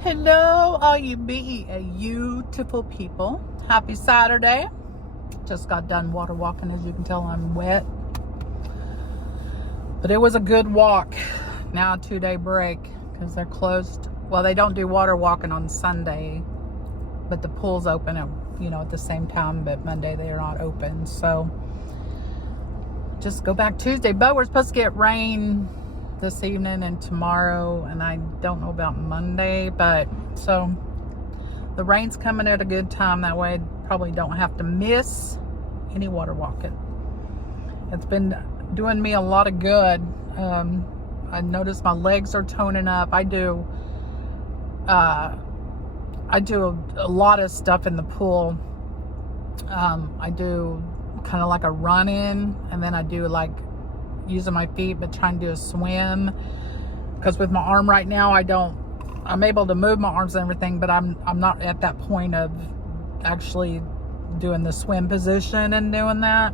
Hello, all you beautiful people. Happy Saturday. Just got done water walking. As you can tell, I'm wet. But it was a good walk. Now a 2-day break because they're closed. Well, they don't do water walking on Sunday, but the pool's open at the same time, but Monday they're not open. So just go back Tuesday. But we're supposed to get rain this evening and tomorrow, and I don't know about Monday, but so the rain's coming at a good time. That way I probably don't have to miss any water walking. It's been doing me a lot of good. I noticed my legs are toning up. I do a lot of stuff in the pool. I do kind of like a run in, and then I do like using my feet, but trying to do a swim, because with my arm right now I'm able to move my arms and everything, but I'm not at that point of actually doing the swim position and doing that,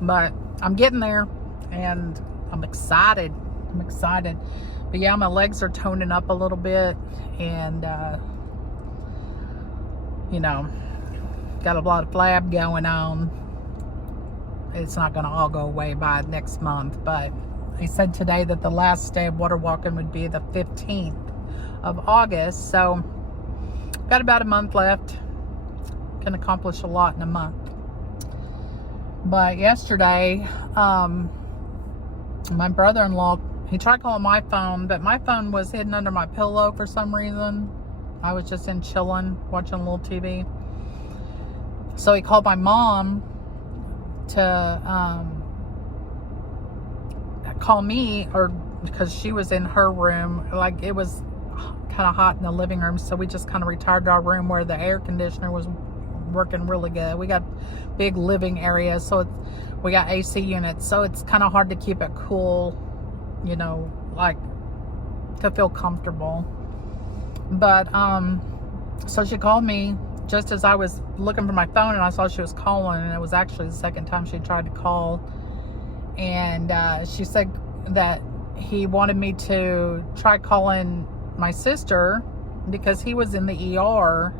but I'm getting there and I'm excited. But yeah, my legs are toning up a little bit, and got a lot of flab going on. It's not going to all go away by next month, but he said today that the last day of water walking would be the 15th of August. So got about a month left. Can accomplish a lot in a month. But yesterday, my brother-in-law, he tried calling my phone, but my phone was hidden under my pillow for some reason. I was just in chilling, watching a little TV. So he called my mom to call me, or because she was in her room. Like, it was kind of hot in the living room, so we just kind of retired to our room where the air conditioner was working really good. We got big living areas, so we got AC units, so it's kind of hard to keep it cool, like to feel comfortable. But so she called me just as I was looking for my phone, and I saw she was calling, and it was actually the second time she tried to call. And she said that he wanted me to try calling my sister because he was in the ER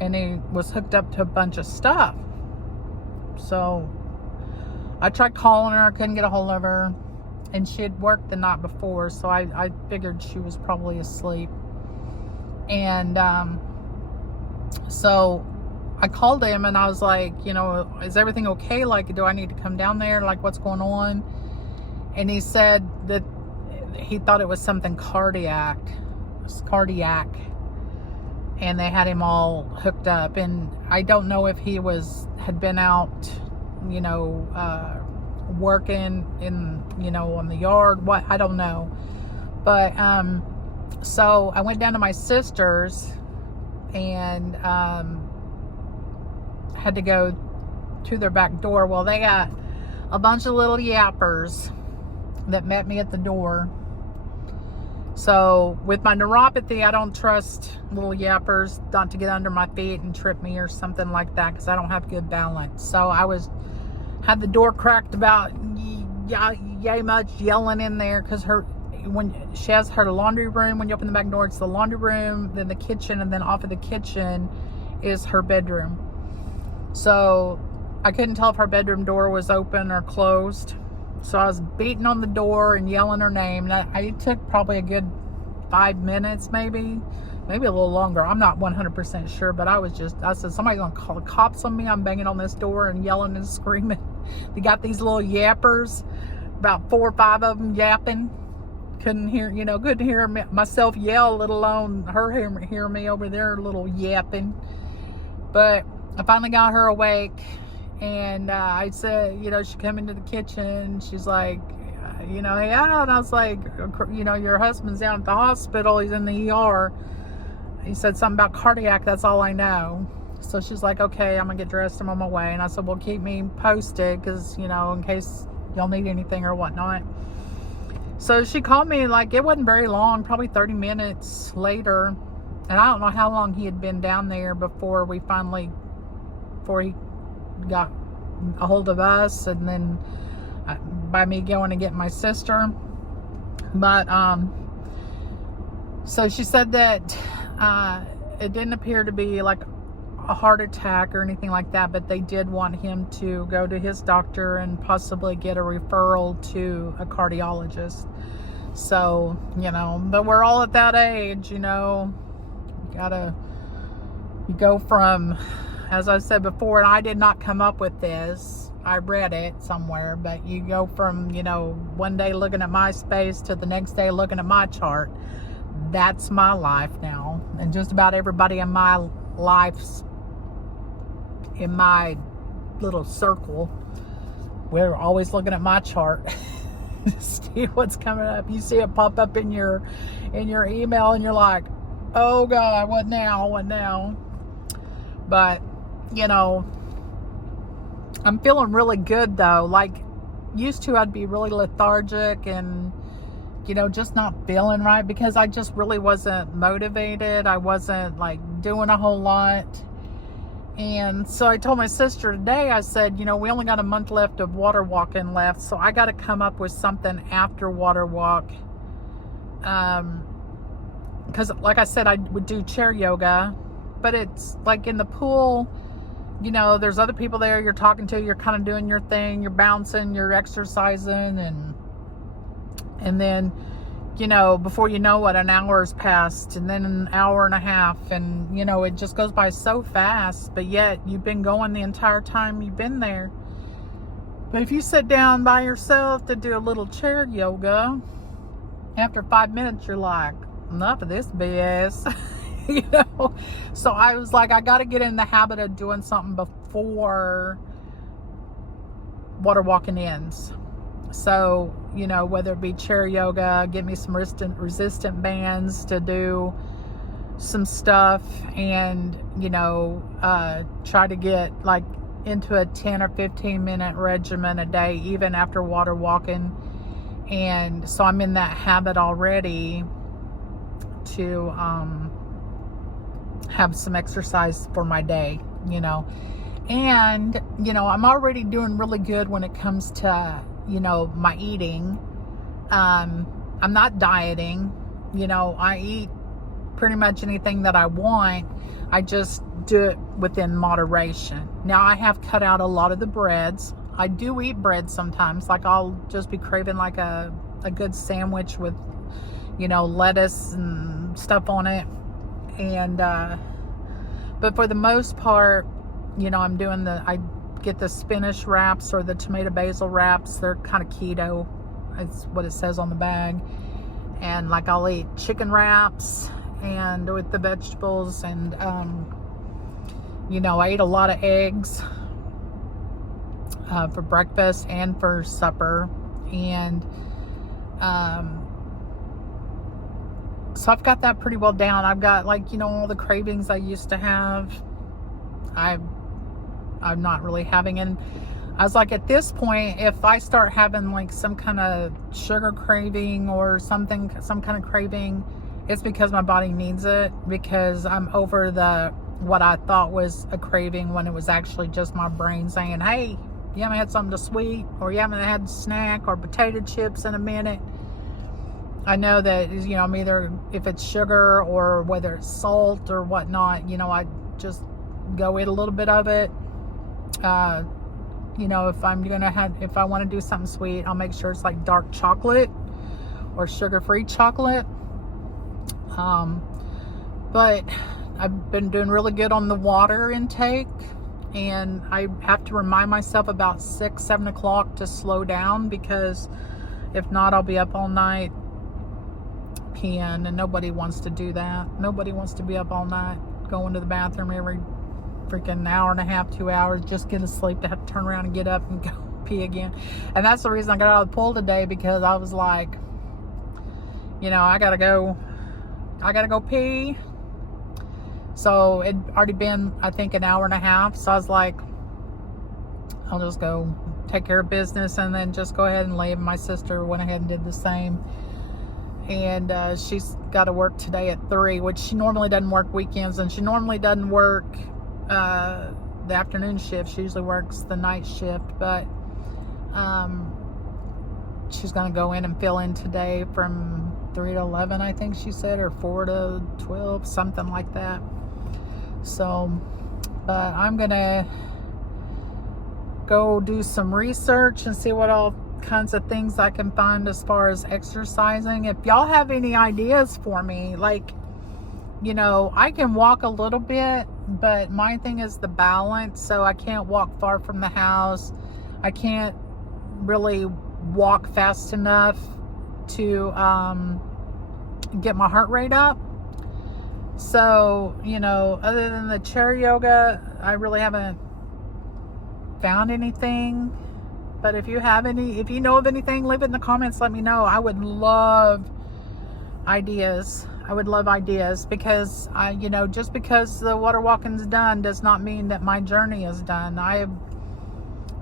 and he was hooked up to a bunch of stuff. So I tried calling her, I couldn't get a hold of her, and she had worked the night before, so I figured she was probably asleep. And so I called him and I was like, is everything okay? Like, do I need to come down there? Like, what's going on? And he said that he thought it was something cardiac. And they had him all hooked up. And I don't know if he had been out, working in, on the yard. What, I don't know. But, so I went down to my sister's and had to go to their back door. Well, they got a bunch of little yappers that met me at the door. So with my neuropathy, I don't trust little yappers not to get under my feet and trip me or something like that, because I don't have good balance. So I had the door cracked about yay much, yelling in there, because when she has her laundry room, when you open the back door, it's the laundry room, then the kitchen, and then off of the kitchen is her bedroom. So I couldn't tell if her bedroom door was open or closed. So I was beating on the door and yelling her name. It took probably a good 5 minutes, maybe a little longer. I'm not 100% sure, but I said, somebody's gonna call the cops on me. I'm banging on this door and yelling and screaming. They got these little yappers, about 4 or 5 of them yapping. Couldn't hear myself yell, let alone her hear me over there, little yapping. But I finally got her awake, and I said, she come into the kitchen. She's like, yeah. And I was like, your husband's down at the hospital. He's in the ER. He said something about cardiac. That's all I know. So she's like, okay, I'm gonna get dressed. I'm on my way. And I said, well, keep me posted, because, in case y'all need anything or whatnot. So she called me, like, it wasn't very long, probably 30 minutes later. And I don't know how long he had been down there before he got a hold of us, and then by me going to get my sister. But So she said that it didn't appear to be like a heart attack or anything like that, but they did want him to go to his doctor and possibly get a referral to a cardiologist. So, you know, but we're all at that age, you know, you go from, as I said before, and I did not come up with this, I read it somewhere, but you go from, you know, one day looking at MySpace to the next day looking at my chart. That's my life now. And just about everybody in my life's, in my little circle, we're always looking at my chart to see what's coming up. You see it pop up in your email and you're like, oh God, what now? But, you know, I'm feeling really good though. Like, used to I'd be really lethargic and, you know, just not feeling right because I just really wasn't motivated. I wasn't like doing a whole lot. And so I told my sister today, I said, you know, we only got a month left of water walking left. So I got to come up with something after water walk. Because like I said, I would do chair yoga, but it's like in the pool, you know, there's other people there you're talking to, you're kind of doing your thing, you're bouncing, you're exercising, and then, you know, before you know it, an hour has passed, and then an hour and a half, and, you know, it just goes by so fast, but yet you've been going the entire time you've been there. But if you sit down by yourself to do a little chair yoga, after 5 minutes, you're like, enough of this BS. You know, so I was like, I got to get in the habit of doing something before water walking ends. So, you know, whether it be chair yoga, get me some resistant bands to do some stuff, and, you know, try to get like into a 10 or 15 minute regimen a day, even after water walking. And so I'm in that habit already to have some exercise for my day, you know. And, you know, I'm already doing really good when it comes to, you know, my eating. I'm not dieting, you know, I eat pretty much anything that I want. I just do it within moderation. Now, I have cut out a lot of the breads. I do eat bread sometimes. Like, I'll just be craving like a good sandwich with, you know, lettuce and stuff on it. And, but for the most part, you know, I get the spinach wraps or the tomato basil wraps. They're kind of keto. It's what it says on the bag. And like, I'll eat chicken wraps and with the vegetables, and, you know, I eat a lot of eggs, for breakfast and for supper. And, so I've got that pretty well down. I've got, like, you know, all the cravings I used to have. I'm not really having. And I was like, at this point, if I start having like some kind of sugar craving or something, some kind of craving, it's because my body needs it, because I'm over what I thought was a craving when it was actually just my brain saying, hey, you haven't had something to sweet, or you haven't had a snack or potato chips in a minute. I know that, you know, I'm either, if it's sugar or whether it's salt or whatnot, you know, I just go eat a little bit of it. You know, if I want to do something sweet, I'll make sure it's like dark chocolate or sugar-free chocolate. But I've been doing really good on the water intake, and I have to remind myself about 6-7 o'clock to slow down, because if not, I'll be up all night peeing, and nobody wants to do that. Nobody wants to be up all night going to the bathroom every freaking hour and a half, 2 hours, just get asleep to have to turn around and get up and go pee again. And that's the reason I got out of the pool today, because I was like, you know, I gotta go pee. So it'd already been, I think, an hour and a half. So I was like, I'll just go take care of business and then just go ahead and leave. My sister went ahead and did the same. And she's got to work today at 3, which she normally doesn't work weekends, and she normally doesn't work the afternoon shift. She usually works the night shift, but she's going to go in and fill in today from 3 to 11, I think she said, or 4 to 12, something like that. So, but I'm gonna go do some research and see what all kinds of things I can find as far as exercising. If y'all have any ideas for me, like, you know, I can walk a little bit, but my thing is the balance. So I can't walk far from the house. I can't really walk fast enough to get my heart rate up. So, you know, other than the chair yoga, I really haven't found anything. But if you have any, if you know of anything, leave it in the comments. Let me know. I would love ideas. I would love ideas, because you know, just because the water walking's done does not mean that my journey is done.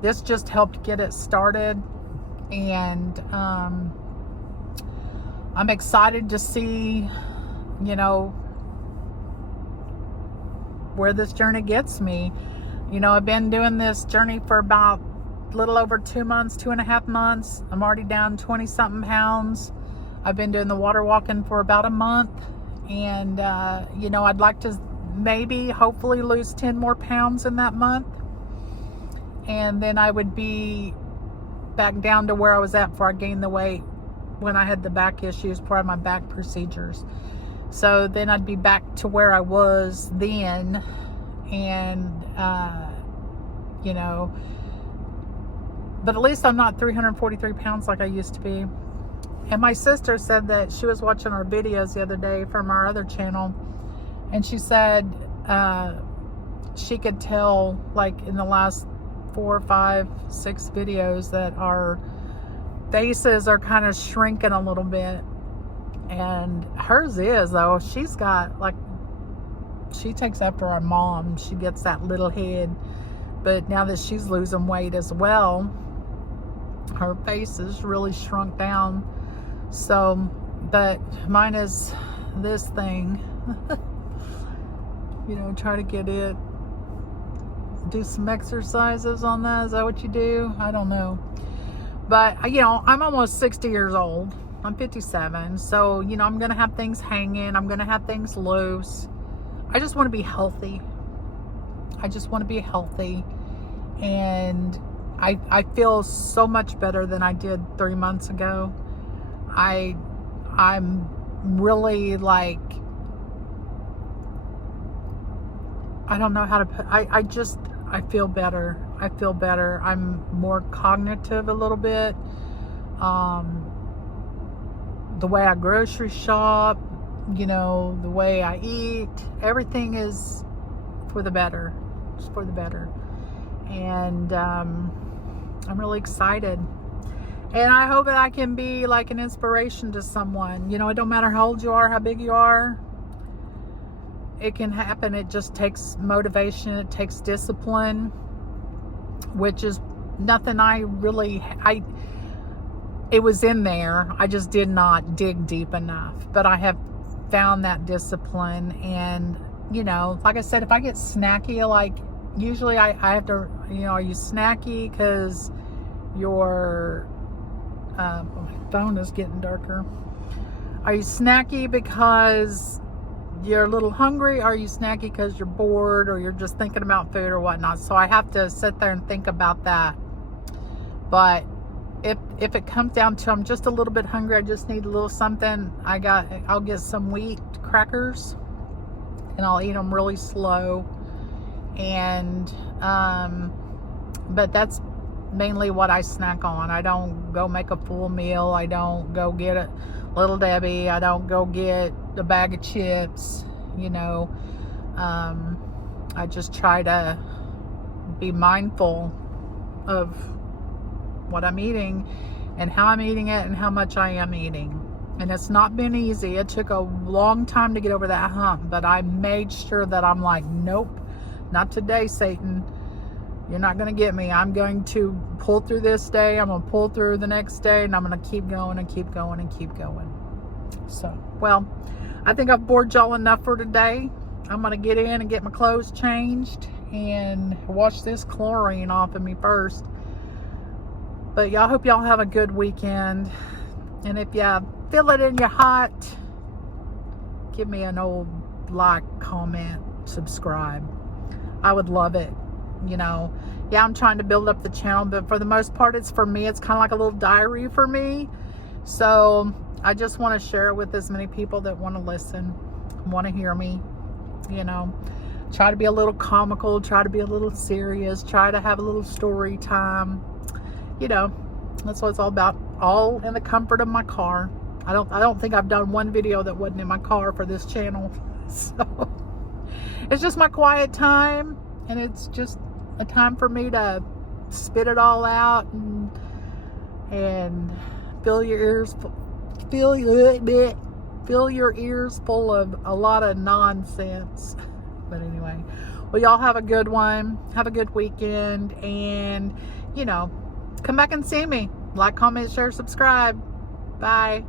This just helped get it started, and I'm excited to see, you know, where this journey gets me. You know, I've been doing this journey for about a little over 2 months, 2.5 months. I'm already down 20 something pounds. I've been doing the water walking for about a month, and you know, I'd like to maybe hopefully lose 10 more pounds in that month, and then I would be back down to where I was at before I gained the weight when I had the back issues, before I had my back procedures. So then I'd be back to where I was then, and you know, but at least I'm not 343 pounds like I used to be. And my sister said that she was watching our videos the other day from our other channel, and she said she could tell, like, in the last 4, 5, 6 videos that our faces are kind of shrinking a little bit. And hers is, though. She's got, like, she takes after our mom. She gets that little head. But now that she's losing weight as well, her face is really shrunk down. So, but mine is this thing. You know, try to get it, do some exercises on that. Is that what you do? I don't know. But, you know, I'm almost 60 years old. I'm 57. So, you know, I'm going to have things hanging. I'm going to have things loose. I just want to be healthy. I just want to be healthy. And I feel so much better than I did 3 months ago. I'm really, like, I don't know how to put, I feel better. I feel better. I'm more cognitive a little bit. The way I grocery shop, you know, the way I eat, everything is for the better. Just for the better. And I'm really excited. And I hope that I can be like an inspiration to someone. You know, it don't matter how old you are, how big you are. It can happen. It just takes motivation. It takes discipline, which is nothing it was in there. I just did not dig deep enough. But I have found that discipline. And, you know, like I said, if I get snacky, like, usually I have to, you know, are you snacky because your my phone is getting darker. Are you snacky because you're a little hungry? Or are you snacky because you're bored, or you're just thinking about food or whatnot? So I have to sit there and think about that. But if it comes down to I'm just a little bit hungry, I just need a little something, I'll get some wheat crackers and I'll eat them really slow. And but that's mainly what I snack on. I don't go make a full meal. I don't go get a Little Debbie. I don't go get a bag of chips. You know, I just try to be mindful of what I'm eating and how I'm eating it and how much I am eating. And it's not been easy. It took a long time to get over that hump, but I made sure that I'm like, nope, not today, Satan. You're not going to get me. I'm going to pull through this day. I'm going to pull through the next day, and I'm going to keep going and keep going and keep going. So, well, I think I've bored y'all enough for today. I'm going to get in and get my clothes changed and wash this chlorine off of me first. But y'all, hope y'all have a good weekend. And if you feel it in your heart, give me an old like, comment, subscribe. I would love it. You know, yeah, I'm trying to build up the channel, but for the most part, it's for me. It's kind of like a little diary for me. So I just want to share it with as many people that want to listen, want to hear me, you know. Try to be a little comical, try to be a little serious, try to have a little story time. You know, that's what it's all about, all in the comfort of my car. I don't think I've done one video that wasn't in my car for this channel. So it's just my quiet time, and it's just a time for me to spit it all out and fill your ears full of a lot of nonsense. But anyway, well, y'all have a good one. Have a good weekend, and you know, come back and see me. Like, comment, share, subscribe. Bye.